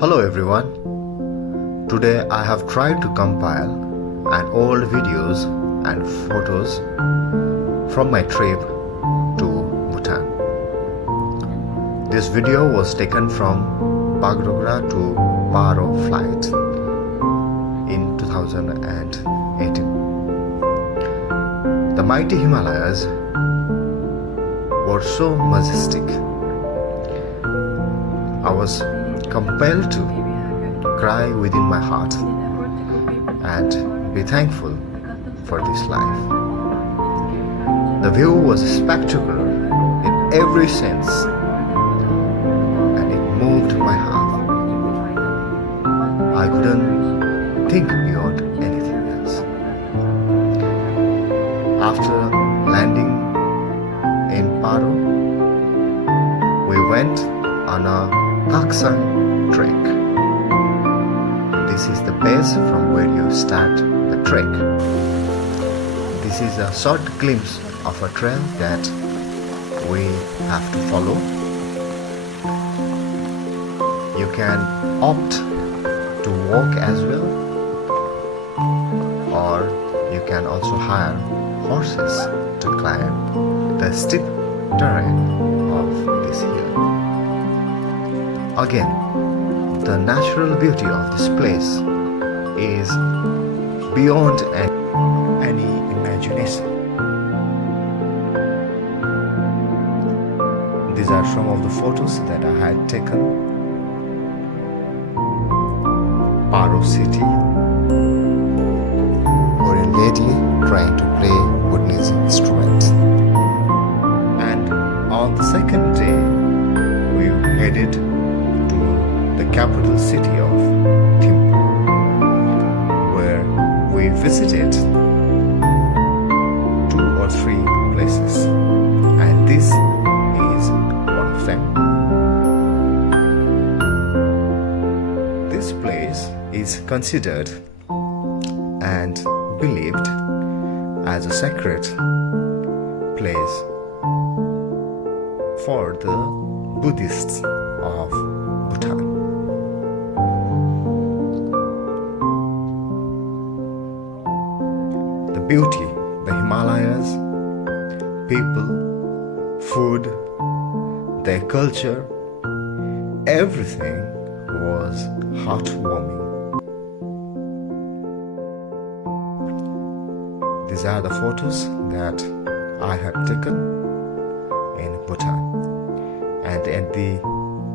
Hello everyone. Today I have tried to compile an old videos and photos from my trip to Bhutan. This video was taken from Bagdogra to Paro flight in 2018. The mighty Himalayas were so majestic. I was compelled to cry within my heart and be thankful for this life. The view was spectacular in every sense and it moved my heart. I couldn't think beyond anything else. After landing in Paro, we went on a Taksang trek. This is the base from where you start the trek. This is a short glimpse of a trail that we have to follow. You can opt to walk as well, or you can also hire horses to climb the steep terrain of this hill. Again, the natural beauty of this place is beyond any imagination. These are some of the photos that I had taken. Paro city, or a lady trying to play Bhutanese instrument. And on the second day, we headed the capital city of Thimphu, where we visited 2 or 3 places, and this is one of them. This place is considered and believed as a sacred place for the Buddhists of Bhutan. Beauty, the Himalayas, people, food, their culture, everything was heartwarming. These are the photos that I have taken in Bhutan. And at the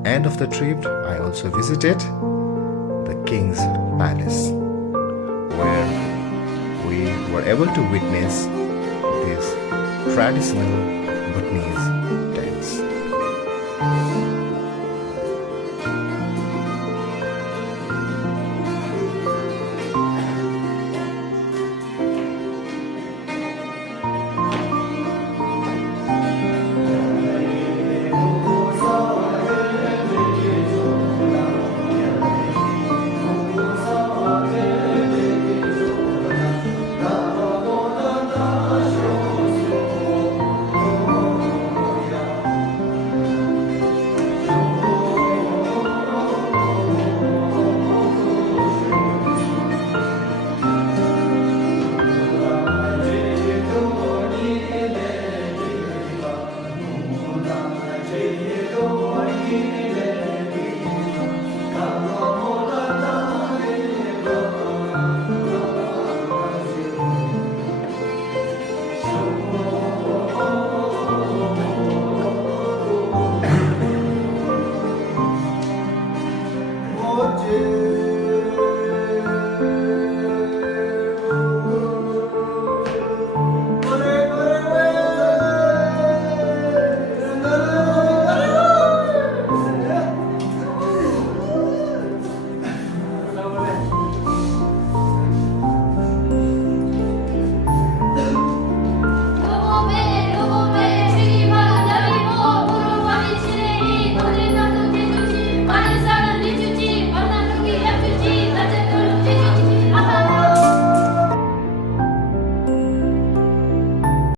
end of the trip, I also visited the King's Palace, where we were able to witness this traditional Bhutanese dance.